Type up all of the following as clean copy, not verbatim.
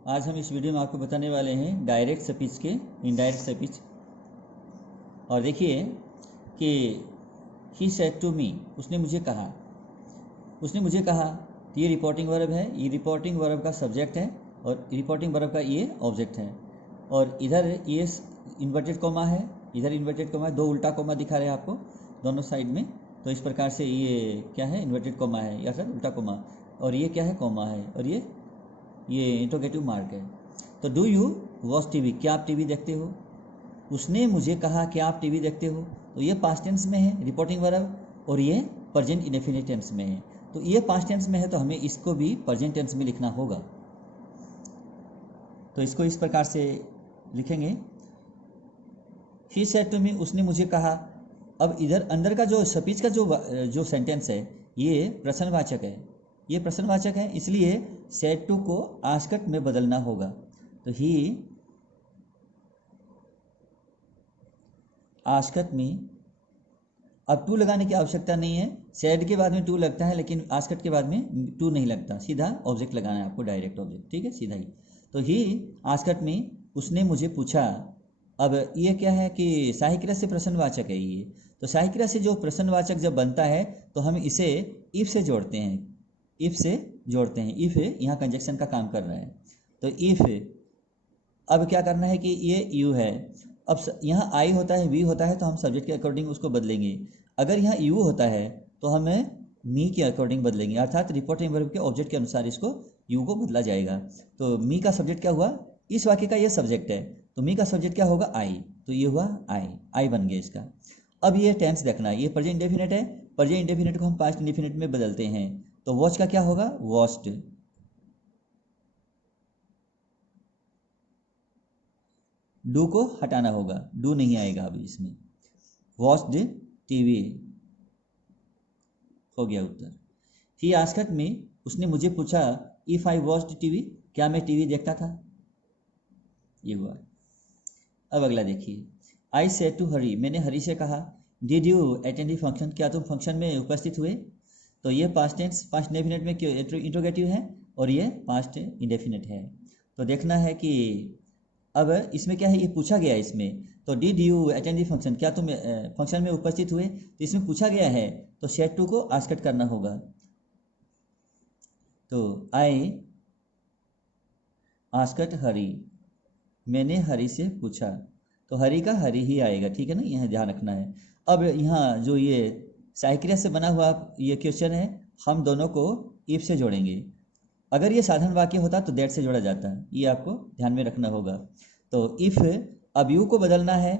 आज हम इस वीडियो में आपको बताने वाले हैं डायरेक्ट स्पीच के इनडायरेक्ट स्पीच। और देखिए कि ही सेड टू मी, उसने मुझे कहा ये रिपोर्टिंग वर्ब है, ये रिपोर्टिंग वर्ब का सब्जेक्ट है और रिपोर्टिंग वर्ब का ये ऑब्जेक्ट है। और इधर ये इन्वर्टेड कोमा है, इधर इन्वर्टेड कोमा है, दो उल्टा कोमा दिखा रहे हैं आपको दोनों साइड में। तो इस प्रकार से ये क्या है, इन्वर्टेड कोमा है या फिर उल्टा कोमा, और ये क्या है, कोमा है, और ये इंटरोगेटिव मार्क है। तो डू यू वॉच टीवी, क्या आप टीवी देखते हो? उसने मुझे कहा क्या आप टीवी देखते हो। तो ये पास्ट टेंस में है रिपोर्टिंग वर्ब, और ये प्रेजेंट इंडेफिनिट टेंस में है। तो ये पास्ट टेंस में है तो हमें इसको भी प्रेजेंट टेंस में लिखना होगा। तो इसको इस प्रकार से लिखेंगे, ही सेड टू मी, उसने मुझे कहा। अब इधर अंदर का जो स्पीच का जो सेंटेंस है ये प्रश्नवाचक है, ये प्रश्नवाचक है, इसलिए सेड टू को आस्क्ड में बदलना होगा। तो ही आस्क्ड मी, अब टू लगाने की आवश्यकता नहीं है, सेड के बाद में टू लगता है लेकिन आस्क्ड के बाद में टू नहीं लगता, सीधा ऑब्जेक्ट लगाना है आपको, डायरेक्ट ऑब्जेक्ट, ठीक है, सीधा ही। तो ही आस्क्ड मी, उसने मुझे पूछा। अब ये क्या है कि सहायिक्रिया से प्रश्नवाचक है ये। तो सहायिक्रिया से जो प्रश्नवाचक जब बनता है तो हम इसे इफ से जोड़ते हैं, इफ से जोड़ते हैं। इफ यहाँ कंजक्शन का काम कर रहा है। तो इफ, अब क्या करना है कि ये यू है, अब यहाँ आई होता है, वी होता है, तो हम सब्जेक्ट के अकॉर्डिंग उसको बदलेंगे। अगर यहाँ यू होता है तो हमें मी के अकॉर्डिंग बदलेंगे, अर्थात रिपोर्टिंग वर्ब के ऑब्जेक्ट के अनुसार इसको यू को बदला जाएगा। तो मी का सब्जेक्ट क्या हुआ, इस वाक्य का ये सब्जेक्ट है, तो मी का सब्जेक्ट क्या होगा, आई, तो ये हुआ आई बन गया इसका। अब ये टेंस देखना है, ये प्रेजेंट इंडेफिनिट है, प्रेजेंट इंडेफिनिट को हम पास्ट इंडेफिनिट में बदलते हैं। तो वॉच का क्या होगा, वॉच्ड, डू को हटाना होगा, डू नहीं आएगा अभी इसमें। वॉच्ड टीवी हो गया उत्तर। ही आस्क्ड मी, उसने मुझे पूछा, इफ आई वॉच्ड टीवी, क्या मैं टीवी देखता था, ये हुआ। अब अगला देखिए, आई सेड टू हरी, मैंने हरी से कहा। Did you attend the function, क्या तुम फंक्शन में उपस्थित हुए। तो ये पास्ट टेंस, पास्ट इंडेफिनिट में क्यों इंट्रोगेटिव है और ये पास्ट इंडेफिनिट है। तो देखना है कि अब इसमें क्या है, ये पूछा गया है इसमें। तो did you attend the function, क्या तुम फंक्शन में उपस्थित हुए, तो इसमें पूछा गया है तो सेड टू को आस्क्ड करना होगा। तो आई आस्क्ड हरी, मैंने हरी से पूछा, तो हरी का हरी ही आएगा, ठीक है ना, यह ध्यान रखना है। अब यहाँ जो ये सहायिक्रिया से बना हुआ ये क्वेश्चन है, हम दोनों को इफ से जोड़ेंगे। अगर ये साधारण वाक्य होता तो दैट से जोड़ा जाता, ये आपको ध्यान में रखना होगा। तो इफ, अब यू को बदलना है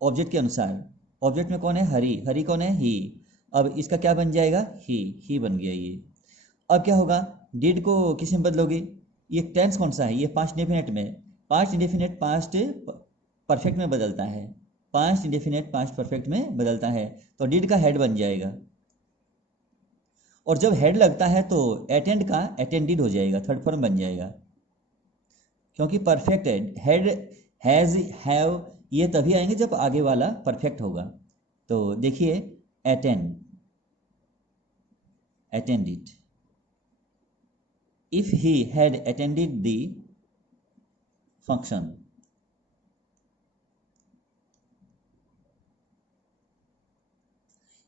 ऑब्जेक्ट के अनुसार, ऑब्जेक्ट में कौन है, हरी, हरी कौन है, ही। अब इसका क्या बन जाएगा, ही बन गया ये। अब क्या होगा, डिड को किस में बदलोगे, ये टेंस कौन सा है, ये पास्ट इंडेफिनिट में, पास्ट इंडेफिनिट पास्ट परफेक्ट में बदलता है, पास्ट इंडेफिनिट पास्ट परफेक्ट में बदलता है। तो डिड का हेड बन जाएगा, और जब हेड लगता है तो अटेंड का अटेंडिड हो जाएगा, थर्ड फॉर्म बन जाएगा, क्योंकि परफेक्ट है। हेड, हैज, हैव ये तभी आएंगे जब आगे वाला परफेक्ट होगा। तो देखिए, अटेंडिड, if he had attended the function,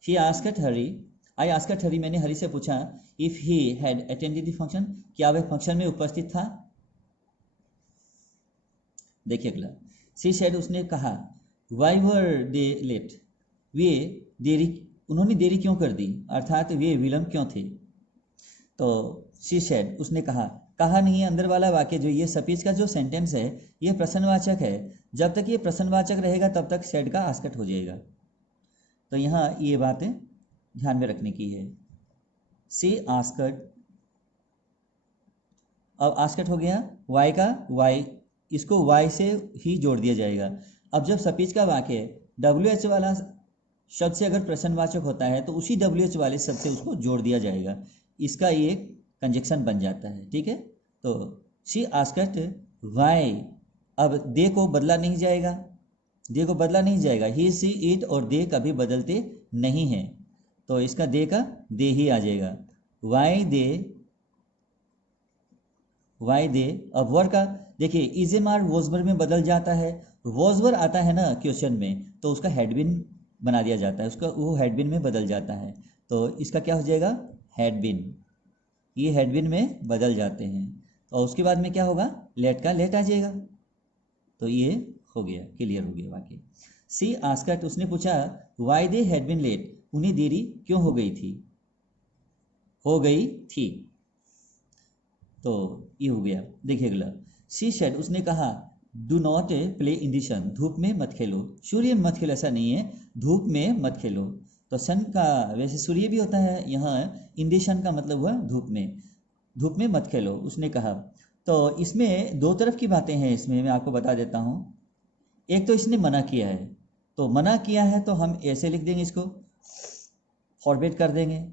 he asked Harry, I asked Harry, मैंने हरी से पूछा, if he had attended the function, क्या वह फंक्शन में उपस्थित था। देखिए अगला, she said, उसने कहा, why were they late, वे देरी, उन्होंने देरी क्यों कर दी, अर्थात वे विलंब क्यों थे। तो शी सेड, उसने कहा नहीं है, अंदर वाला वाक्य जो ये स्पीच का जो सेंटेंस है ये प्रश्नवाचक है, जब तक ये प्रश्नवाचक रहेगा तब तक सेड का आस्क्ड हो जाएगा। तो यहाँ ये बातें ध्यान में रखने की है। सी आस्क्ड, अब आस्क्ड हो गया, वाई का वाई, इसको वाई से ही जोड़ दिया जाएगा। अब जब स्पीच का वाक्य WH वाला शब्द से अगर प्रश्नवाचक होता है तो उसी WH वाले शब्द से उसको जोड़ दिया जाएगा, इसका ये कंजक्शन बन जाता है, ठीक है। तो शी आस्क्ड वाई, अब दे को बदला नहीं जाएगा, दे को बदला नहीं जाएगा, ही, सी, इट और दे कभी बदलते नहीं हैं, तो इसका दे का दे ही आ जाएगा। Why they why they. अब वर्ब का देखिए इज आर वॉज वर्ब में बदल जाता है, वॉज वर्ब आता है ना क्वेश्चन में तो उसका हैड बीन बना दिया जाता है, उसका वो हैड बीन में बदल जाता है। तो इसका क्या हो जाएगा, हैड बीन, ये हैड बीन में बदल जाते हैं। और उसके बाद में क्या होगा, लेट का लेट आ जाएगा। तो ये हो गया, क्लियर हो गया वाक्य। सी आस्कट, उसने पूछा why they had been late, उन्हें देरी क्यों हो गई थी, हो गई थी। तो ये हो गया। देखिए अगला, शी सेड, उसने कहा do not play in the sun, धूप में मत खेलो, सूर्य में मत खेलो ऐसा नहीं है, धूप में मत खेलो। तो सन का वैसे सूर्य भी होता है, यहाँ इन द सन का मतलब हुआ धूप में, धूप में मत खेलो उसने कहा। तो इसमें दो तरफ की बातें हैं, इसमें मैं आपको बता देता हूँ। एक तो इसने मना किया है, तो मना किया है तो हम ऐसे लिख देंगे, इसको फॉरबिड कर देंगे,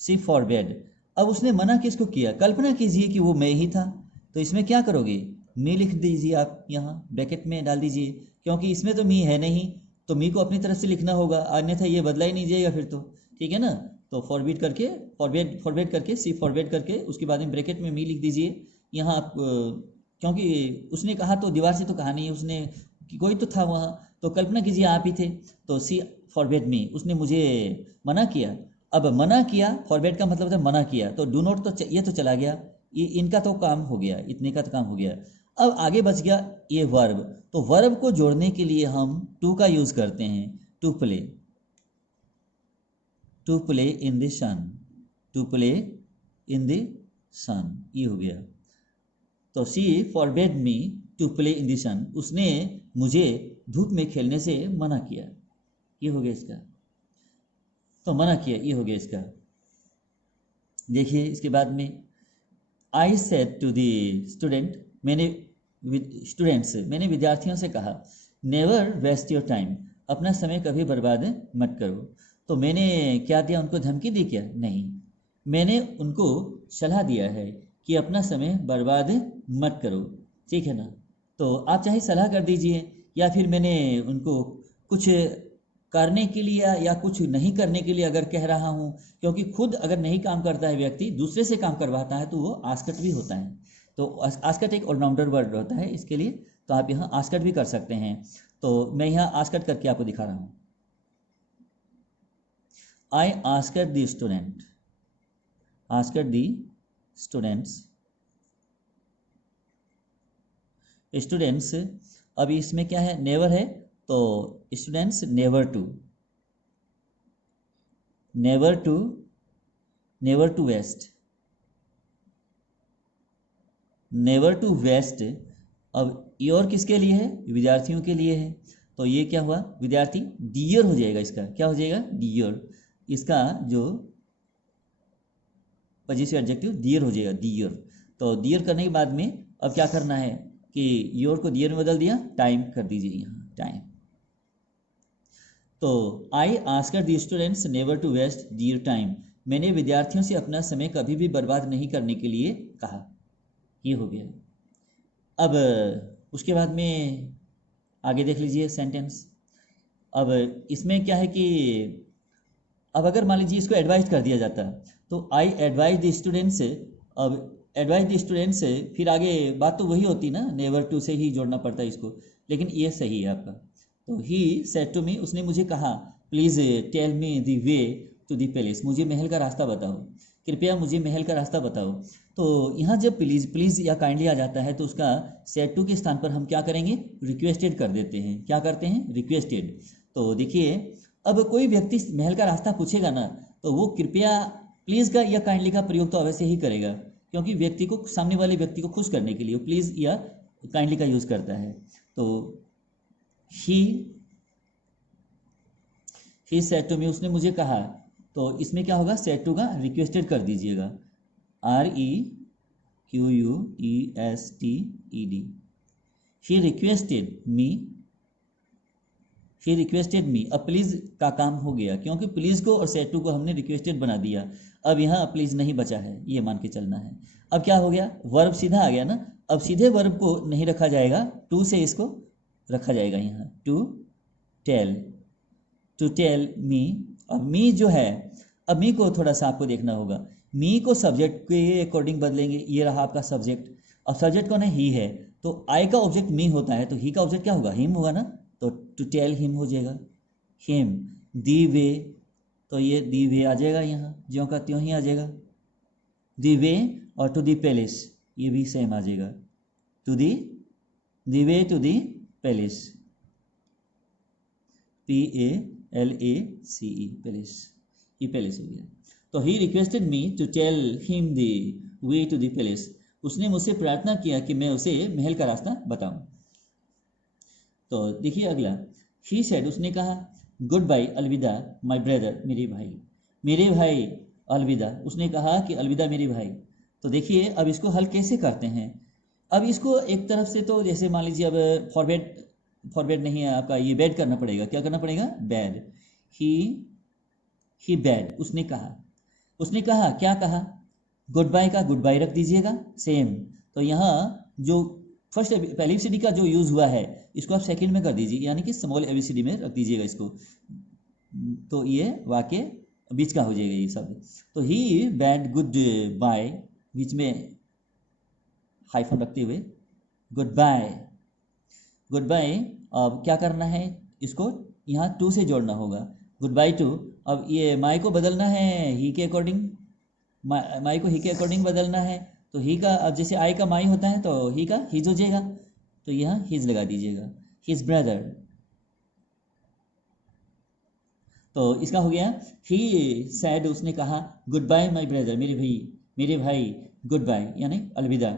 सी फॉरबिड। अब उसने मना किसको किया, कल्पना कीजिए कि वो मैं ही था, तो इसमें क्या करोगे, मी लिख दीजिए आप, यहाँ ब्रैकेट में डाल दीजिए, क्योंकि इसमें तो मी है नहीं, तो मी को अपनी तरफ से लिखना होगा, अन्यथा ये बदला ही नहीं जाएगा फिर तो, ठीक है ना। तो फॉरबिड करके, फॉरबिड करके, सी फॉरबिड करके उसके बाद में ब्रैकेट में मी लिख दीजिए। यहाँ आप क्योंकि उसने कहा तो दीवार से तो कहा नहीं, उसने कि कोई तो था वहाँ, तो कल्पना कीजिए आप ही थे, तो सी फॉरबिड मी, उसने मुझे मना किया। अब मना किया, फॉरबिड का मतलब होता है मना किया, तो डू नॉट तो ये तो चला गया, ये इनका तो काम हो गया, इतने का तो काम हो गया। अब आगे बच गया ये वर्ब, तो वर्ब को जोड़ने के लिए हम टू का यूज करते हैं, to play, to play in the sun, to play in the sun, ये हो गया। तो she forbid me to play in the sun, उसने मुझे धूप में खेलने से मना किया, ये हो गया इसका, तो मना किया, ये हो गया इसका। देखिए इसके बाद में I said to the student, मैंने विद्यार्थियों से कहा नेवर वेस्ट योर टाइम, अपना समय कभी बर्बाद मत करो। तो मैंने क्या दिया, उनको धमकी दी क्या, नहीं, मैंने उनको सलाह दिया है कि अपना समय बर्बाद मत करो, ठीक है ना। तो आप चाहे सलाह कर दीजिए, या फिर मैंने उनको कुछ करने के लिए या कुछ नहीं करने के लिए अगर कह रहा हूँ, क्योंकि खुद अगर नहीं काम करता है व्यक्ति, दूसरे से काम करवाता है, तो वो आस्कट भी होता है। तो आस्कट एक ऑलराउंडर वर्ड होता है इसके लिए, तो आप यहाँ आस्कट भी कर सकते हैं। तो मैं यहाँ आस्कट करके आपको दिखा रहा हूँ। I asked the student, asked the students, students. अब इसमें क्या है, नेवर है, तो students never to, never to, never to waste, never to waste. अब योर किसके लिए है, विद्यार्थियों के लिए है, तो ये क्या हुआ, विद्यार्थी, डियर हो जाएगा इसका, क्या हो जाएगा, डियर, इसका जो पॉजिटिव एडजेक्टिव डियर हो जाएगा, डियर। तो डियर करने के बाद में अब क्या करना है कि योर को डियर में बदल दिया, टाइम कर दीजिए यहाँ, टाइम। तो I asked the students never to waste dear time, मैंने विद्यार्थियों से अपना समय कभी भी बर्बाद नहीं करने के लिए कहा, ये हो गया। अब उसके बाद में आगे देख लीजिए सेंटेंस। अब इसमें क्या है कि अब अगर मान लीजिए इसको एडवाइज कर दिया जाता, तो आई एडवाइज द स्टूडेंट्स, अब एडवाइज द स्टूडेंट्स से फिर आगे बात तो वही होती ना, नेवर टू से ही जोड़ना पड़ता है इसको, लेकिन ये सही है आपका। तो ही सेड टू मी, उसने मुझे कहा please tell me the way to the palace, मुझे महल का रास्ता बताओ, कृपया मुझे महल का रास्ता बताओ। तो यहाँ जब प्लीज़ या काइंडली आ जाता है, तो उसका सेड टू के स्थान पर हम क्या करेंगे, रिक्वेस्टेड कर देते हैं, क्या करते हैं, रिक्वेस्टेड। तो देखिए अब कोई व्यक्ति महल का रास्ता पूछेगा ना, तो वो कृपया, प्लीज़ का या काइंडली का प्रयोग तो अवश्य ही करेगा, क्योंकि व्यक्ति को, सामने वाले व्यक्ति को खुश करने के लिए प्लीज़ या काइंडली का यूज़ करता है। तो ही सेड टू मी, उसने मुझे कहा, तो इसमें क्या होगा, सेड टू का रिक्वेस्टेड कर दीजिएगा, REQUESTED, ही रिक्वेस्टेड मी, ही रिक्वेस्टेड मी। अब प्लीज़ का काम हो गया, क्योंकि प्लीज़ को और सेड टू को हमने रिक्वेस्टेड बना दिया, अब यहाँ प्लीज़ नहीं बचा है, ये मान के चलना है। अब क्या हो गया, वर्ब सीधा आ गया ना, अब सीधे वर्ब को नहीं रखा जाएगा, टू से इसको रखा जाएगा यहाँ, to tell, to tell me. अब मी जो है, अब मी को थोड़ा सा आपको देखना होगा, मी को सब्जेक्ट के अकॉर्डिंग बदलेंगे, ये रहा आपका सब्जेक्ट। अब सब्जेक्ट कौन है? ही है, तो आई का ऑब्जेक्ट मी होता है, तो ही का ऑब्जेक्ट क्या होगा? हिम होगा ना, तो टू टेल हिम हो जाएगा हिम। दी वे, तो ये दी वे आ जाएगा, यहाँ ज्यों का त्यों ही आ जाएगा दी वे। और टू दी पैलेस, ये भी सेम आ जाएगा, to the way to the palace, PALACE, palace, ये पैलेस हो गया। तो he requested me to tell him the way to the palace, उसने मुझसे प्रार्थना किया कि मैं उसे महल का रास्ता बताऊं। तो देखिए अगला, ही सेड, उसने कहा, गुड बाय, अलविदा, माय ब्रदर, मेरे भाई अलविदा। उसने कहा कि अलविदा मेरे भाई। तो देखिए अब इसको हल कैसे करते हैं। अब इसको एक तरफ से तो जैसे मान लीजिए अब फॉरवर्ड नहीं है आपका, ये बैड करना पड़ेगा। क्या करना पड़ेगा? बैड। ही बैड, उसने कहा क्या कहा? गुड बाय का गुड बाय रख दीजिएगा सेम। तो यहाँ जो फर्स्ट पहली एबीसीडी का जो यूज हुआ है, इसको आप सेकंड में कर दीजिए, यानी कि स्मॉल एबीसीडी में रख दीजिएगा इसको, तो ये वाक्य बीच का हो जाएगा ये शब्द। तो ही बैड गुड बाय, बीच में हाइफन रखते हुए गुड बाय। अब क्या करना है? इसको यहाँ टू से जोड़ना होगा, गुड बाय टू। अब ये माई को बदलना है ही के अकॉर्डिंग, माई को ही के अकॉर्डिंग बदलना है। तो ही का, अब जैसे आई का माई होता है तो ही का हिज हो जाएगा, तो यहाँ हिज लगा दीजिएगा, हिज ब्रदर। तो इसका हो गया, ही सैड, उसने कहा, गुड बाय माई ब्रदर, मेरे भाई गुड बाय यानी अलविदा।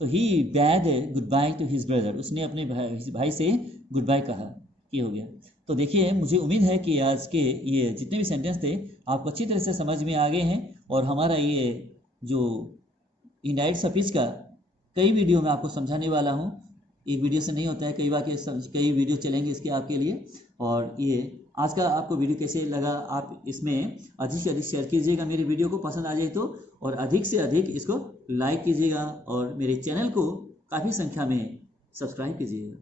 तो he bade goodbye to his brother, उसने अपने भाई से गुड बाय कहा, ये हो गया। तो देखिए मुझे उम्मीद है कि आज के ये जितने भी सेंटेंस थे आपको अच्छी तरह से समझ में आ गए हैं, और हमारा ये जो इनडायरेक्ट स्पीच का कई वीडियो में आपको समझाने वाला हूँ। एक वीडियो से नहीं होता है, कई वीडियो चलेंगे इसके आपके लिए। और ये आज का आपको वीडियो कैसे लगा, आप इसमें अधिक से अधिक शेयर कीजिएगा, मेरे वीडियो को पसंद आ जाए तो, और अधिक से अधिक इसको लाइक कीजिएगा, और मेरे चैनल को काफ़ी संख्या में सब्सक्राइब कीजिएगा।